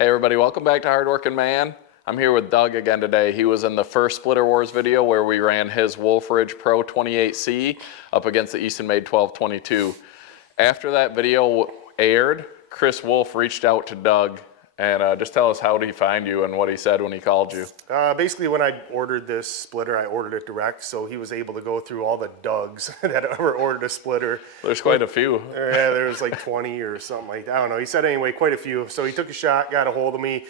Hey everybody, welcome back to Hardworking Man. I'm here with Doug again today. He was in the first Splitter Wars video where we ran his WolfeRidge Pro28C up against the Eastonmade 1222. After that video aired, Chris Wolfe reached out to Doug and just tell us how did he find you and what he said when he called you. Basically, when I ordered this splitter, I ordered it direct, so he was able to go through all the Dougs that ever ordered a splitter. There's quite a few. Yeah, there was like 20 or something like that. I don't know. He said anyway, quite a few. So he took a shot, got a hold of me.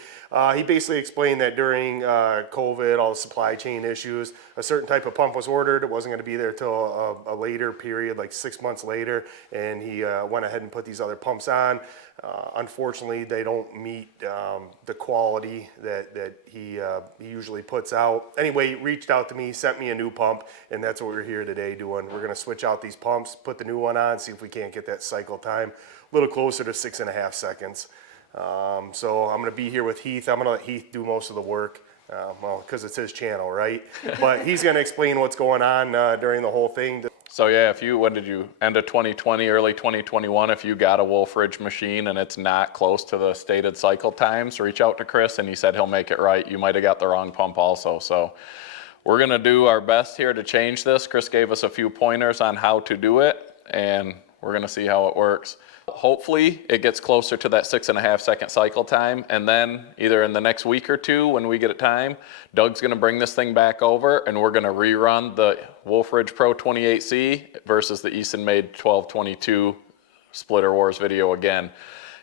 He basically explained that during COVID, all the supply chain issues, a certain type of pump was ordered. It wasn't going to be there till a later period, like 6 months later, and he went ahead and put these other pumps on. Unfortunately, they don't meet the quality that he usually puts out. Anyway, he reached out to me, sent me a new pump, and that's what we're here today doing. We're going to switch out these pumps, put the new one on, see if we can't get that cycle time a little closer to 6.5 seconds. So I'm going to be here with Heath. I'm going to let Heath do most of the work. Well, because it's his channel, right? But he's going to explain what's going on during the whole thing. So yeah, if you, when did you, end of 2020, early 2021, if you got a WolfeRidge machine and it's not close to the stated cycle times, reach out to Chris and he said he'll make it right. You might have got the wrong pump also. So we're gonna do our best here to change this. Chris gave us a few pointers on how to do it and we're gonna see how it works. Hopefully it gets closer to that 6.5 second cycle time, and then either in the next week or two when we get it time, Doug's gonna bring this thing back over and we're gonna rerun the WolfeRidge Pro28C versus the Eastonmade 1222 Splitter Wars video again.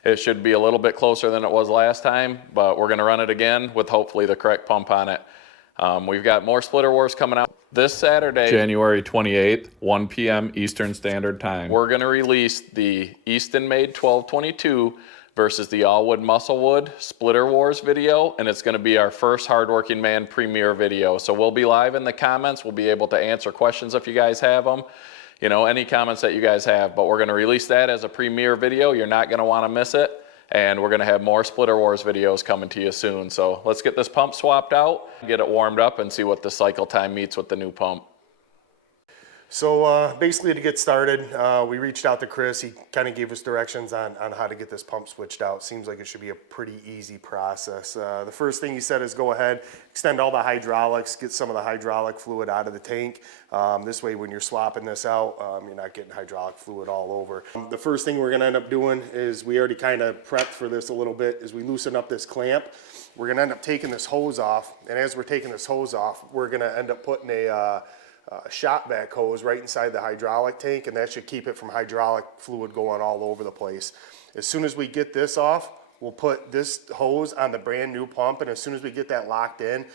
It should be a little bit closer than it was last time, but we're gonna run it again with hopefully the correct pump on it. We've got more Splitter Wars coming out this Saturday, January 28th, 1 p.m. Eastern Standard Time. We're going to release the Eastonmade 1222 versus the Allwood Musclewood Splitter Wars video, and it's going to be our first Hardworking Man premiere video. So we'll be live in the comments. We'll be able to answer questions if you guys have them. You know, any comments that you guys have, but we're going to release that as a premiere video. You're not going to want to miss it. And we're going to have more Splitter Wars videos coming to you soon. So let's get this pump swapped out, get it warmed up, and see what the cycle time meets with the new pump. So basically to get started, we reached out to Chris. He kind of gave us directions on how to get this pump switched out. Seems like it should be a pretty easy process. The first thing he said is go ahead, extend all the hydraulics, get some of the hydraulic fluid out of the tank. This way when you're swapping this out, you're not getting hydraulic fluid all over. The first thing we're going to end up doing is, we already kind of prepped for this a little bit, is we loosen up this clamp. We're going to end up taking this hose off, and as we're taking this hose off, we're going to end up putting a shop vac hose right inside the hydraulic tank, and that should keep it from hydraulic fluid going all over the place. As soon as we get this off, we'll put this hose on the brand new pump, and as soon as we get that locked in,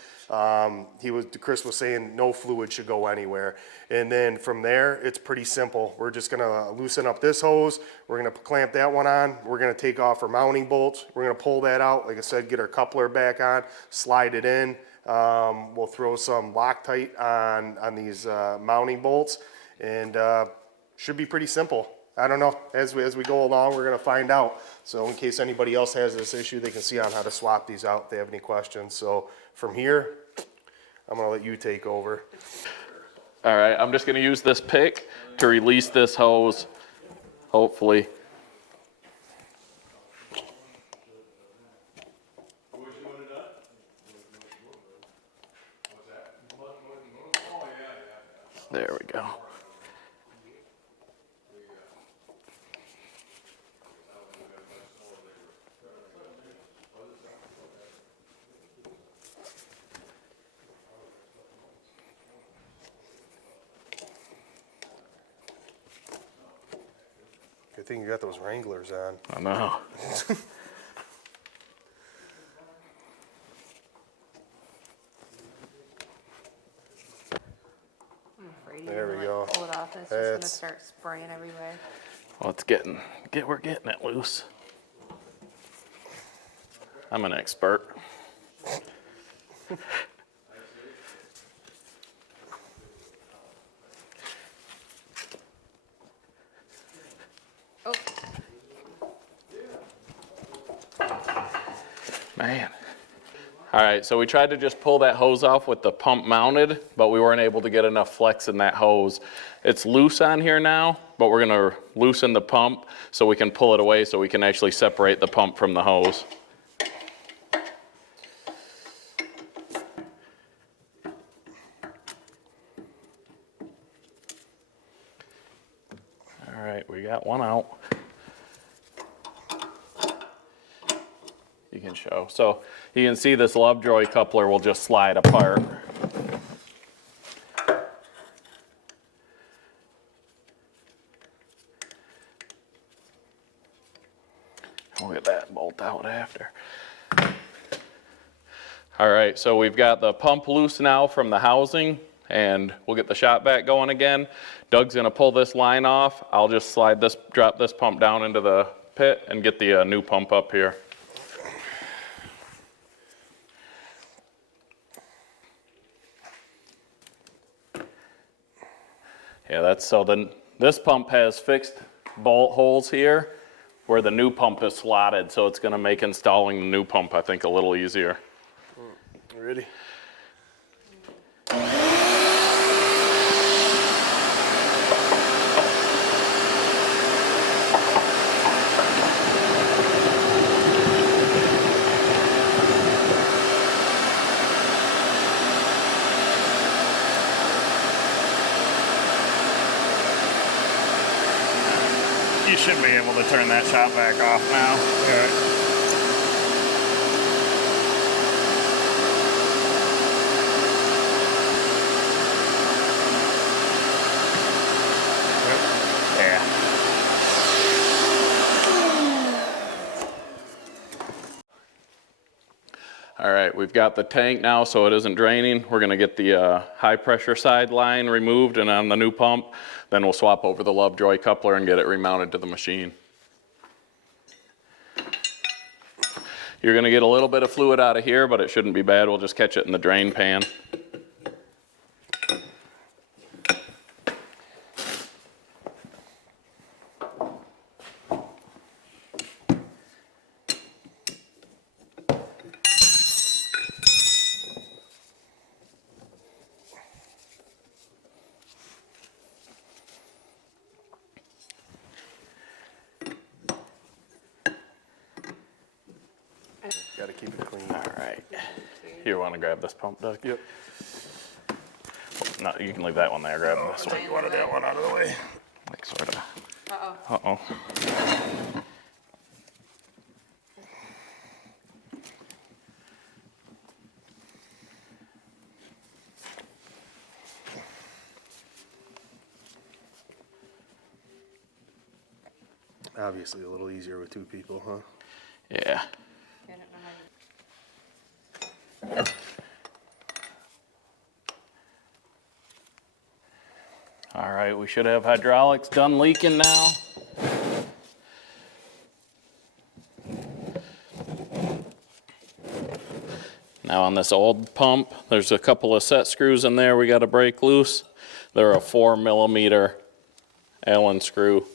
Chris was saying no fluid should go anywhere. And then from there, it's pretty simple. We're just gonna loosen up this hose. We're gonna clamp that one on. We're gonna take off our mounting bolts. We're gonna pull that out. Like I said, get our coupler back on, slide it in. We'll throw some Loctite on these mounting bolts, and should be pretty simple. I don't know, as we go along, we're gonna find out. So in case anybody else has this issue, they can see on how to swap these out if they have any questions. So from here, I'm gonna let you take over. All right, I'm just gonna use this pick to release this hose, hopefully. There we go. Good thing you got those Wranglers on. I know. There we go. Pull it off. It's just gonna start spraying everywhere. Well, we're getting it loose. I'm an expert. Oh. Man. All right, so we tried to just pull that hose off with the pump mounted, but we weren't able to get enough flex in that hose. It's loose on here now, but we're gonna loosen the pump so we can pull it away so we can actually separate the pump from the hose. got one out. You can show. So you can see this Lovejoy coupler will just slide apart. We'll get that bolt out after. All right, so we've got the pump loose now from the housing, and we'll get the shop vac going again. Doug's gonna pull this line off. I'll just drop this pump down into the pit and get the new pump up here. Yeah, this pump has fixed bolt holes here where the new pump is slotted, so it's gonna make installing the new pump, I think, a little easier. Ready? You should be able to turn that shop vac off now. All right. All right, we've got the tank now so it isn't draining. We're gonna get the high pressure side line removed and on the new pump. Then we'll swap over the Lovejoy coupler and get it remounted to the machine. You're gonna get a little bit of fluid out of here, but it shouldn't be bad. We'll just catch it in the drain pan. Got to keep it clean. All right. You want to grab this pump, Doug? Yep. No, you can leave that one there. Grab this one. Take one of that one out of the way. Like sort of. Uh-oh. Uh-oh. Obviously a little easier with two people, huh? Yeah. I don't know how you... All right, we should have hydraulics done leaking now. Now on this old pump, there's a couple of set screws in there we got to break loose. They're a 4mm Allen screw.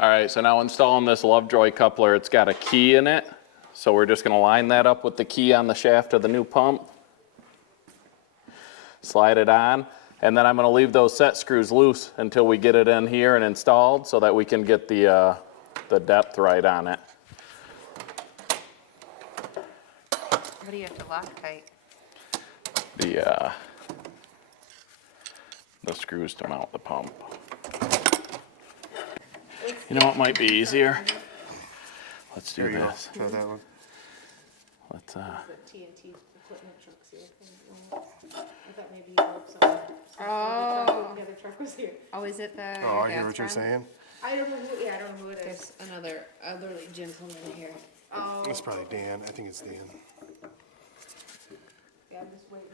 All right, so now installing this Lovejoy coupler, it's got a key in it. So we're just gonna line that up with the key on the shaft of the new pump. Slide it on, and then I'm gonna leave those set screws loose until we get it in here and installed so that we can get the depth right on it. What do you have to lock tight? The screws to mount the pump. You know what might be easier? Let's do this. Try that one. Let's The TNT equipment truck's here. I thought maybe you helped someone. Oh. The other truck was here. Oh, is it the Oh, I hear gas what you're fan? saying. I don't know who, yeah, I don't know who it is. There's another elderly gentleman here. Oh, It's probably Dan. I think it's Dan. yeah, I'm just waiting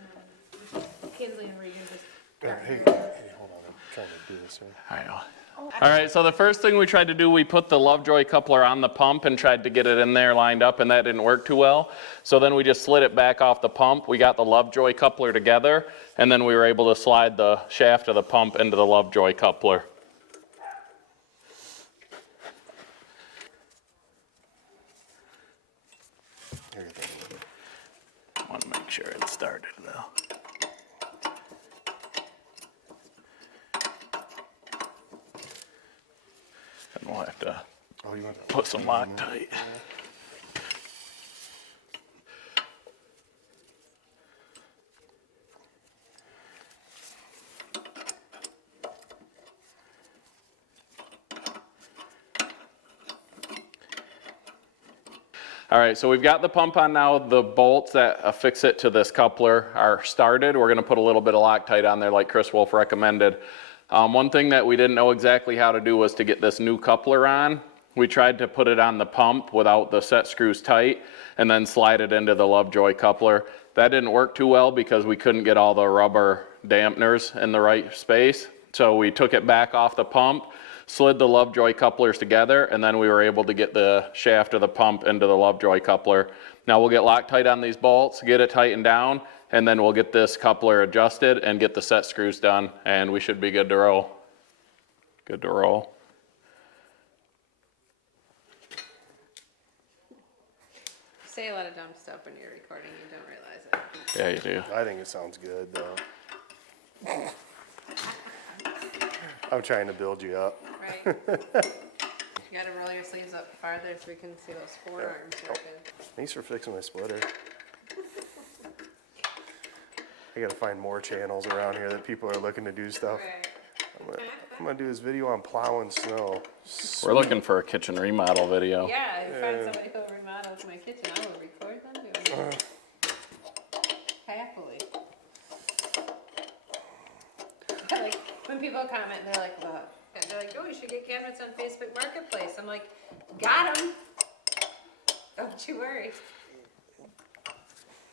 on Kinsley and Regan just. Hey, hold on. I'm trying to do this here. I know. All right, so the first thing we tried to do, we put the Lovejoy coupler on the pump and tried to get it in there lined up, and that didn't work too well. So then we just slid it back off the pump. We got the Lovejoy coupler together, and then we were able to slide the shaft of the pump into the Lovejoy coupler. I want to make sure it started though. And we'll have to Oh, you want to put some Loctite. All right, so we've got the pump on now. The bolts that affix it to this coupler are started. We're gonna put a little bit of Loctite on there like Chris Wolfe recommended. One thing that we didn't know exactly how to do was to get this new coupler on. We tried to put it on the pump without the set screws tight and then slide it into the Lovejoy coupler. That didn't work too well because we couldn't get all the rubber dampeners in the right space. So we took it back off the pump, slid the Lovejoy couplers together, and then we were able to get the shaft of the pump into the Lovejoy coupler. Now we'll get Loctite on these bolts, get it tightened down, and then we'll get this coupler adjusted and get the set screws done, and we should be good to roll. Good to roll. You say a lot of dumb stuff when you're recording, you don't realize it. Yeah, you do. I think it sounds good, though. I'm trying to build you up. Right? You gotta roll your sleeves up farther so we can see those forearms working. Thanks for fixing my splitter. I gotta find more channels around here that people are looking to do stuff. Right. I'm gonna do this video on plowing snow. We're looking for a kitchen remodel video. Yeah, if I find somebody who remodels my kitchen, I will record them doing it. Happily. Like, when people comment, they're like, well, they're like, oh, you should get cabinets on Facebook Marketplace. I'm like, got them. Don't you worry.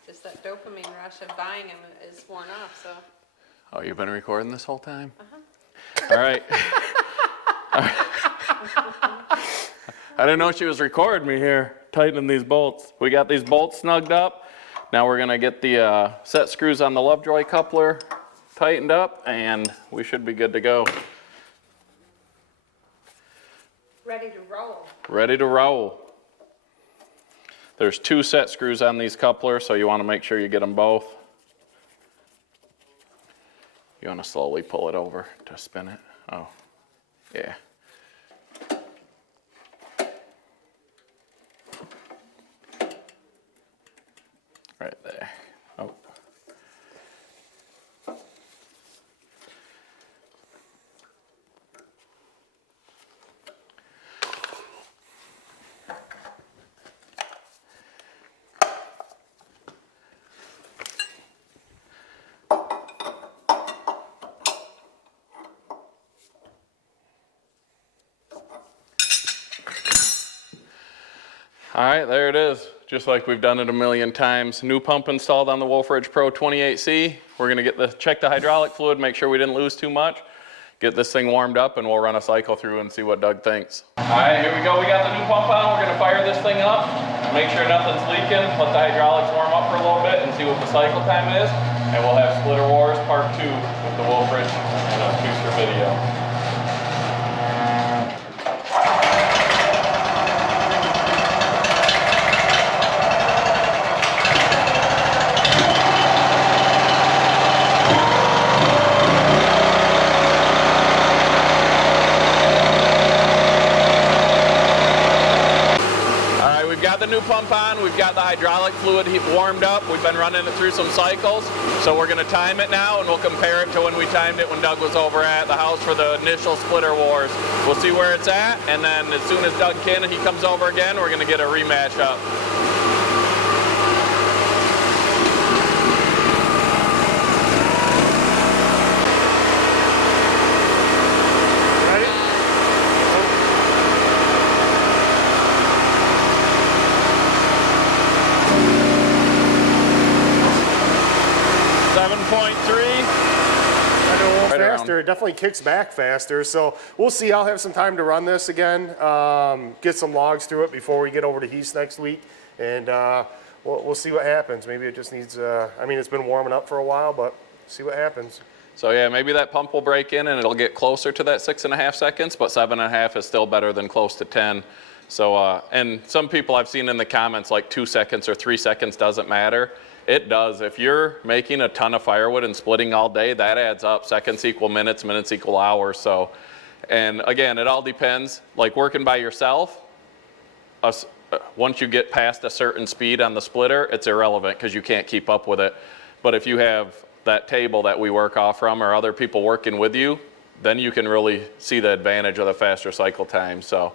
Just that dopamine rush of buying them is worn off, so. Oh, you've been recording this whole time? All right. I didn't know she was recording me here, tightening these bolts. We got these bolts snugged up. Now we're gonna get the set screws on the Lovejoy coupler tightened up, and we should be good to go. Ready to roll. Ready to roll. There's 2 set screws on these couplers, so you want to make sure you get them both. You want to slowly pull it over to spin it. Oh, yeah. Right there. Oh. All right, there it is. Just like we've done it a million times. New pump installed on the WolfeRidge Pro28C. We're gonna check the hydraulic fluid, make sure we didn't lose too much. Get this thing warmed up and we'll run a cycle through and see what Doug thinks. All right, here we go. We got the new pump on. We're gonna fire this thing up, make sure nothing's leaking, let the hydraulics warm up for a little bit and see what the cycle time is. And we'll have Splitter Wars Part 2 with the WolfeRidge in a future video. The new pump on, we've got the hydraulic fluid warmed up, we've been running it through some cycles, so we're going to time it now and we'll compare it to when we timed it when Doug was over at the house for the initial Splitter Wars. We'll see where it's at, and then as soon as Doug can and he comes over again, we're going to get a rematch up. Faster, it definitely kicks back faster, so we'll see. I'll have some time to run this again, get some logs through it before we get over to Heath next week, and we'll see what happens. Maybe it just needs, I mean, it's been warming up for a while, but see what happens. So yeah, maybe that pump will break in and it'll get closer to that 6.5 seconds, but 7.5 is still better than close to 10. So, and some people I've seen in the comments like 2 seconds or 3 seconds doesn't matter. It does. If you're making a ton of firewood and splitting all day, that adds up. Seconds equal minutes, minutes equal hours. So, and again, it all depends. Like working by yourself, once you get past a certain speed on the splitter, it's irrelevant because you can't keep up with it. But if you have that table that we work off from or other people working with you, then you can really see the advantage of the faster cycle time. So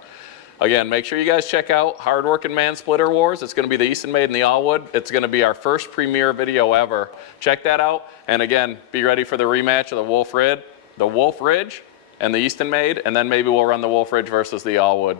again, make sure you guys check out Hardworking Man Splitter Wars. It's going to be the Eastonmade and the Allwood. It's going to be our first premiere video ever. Check that out. And again, be ready for the rematch of the WolfeRidge and the Eastonmade, and then maybe we'll run the WolfeRidge versus the Allwood.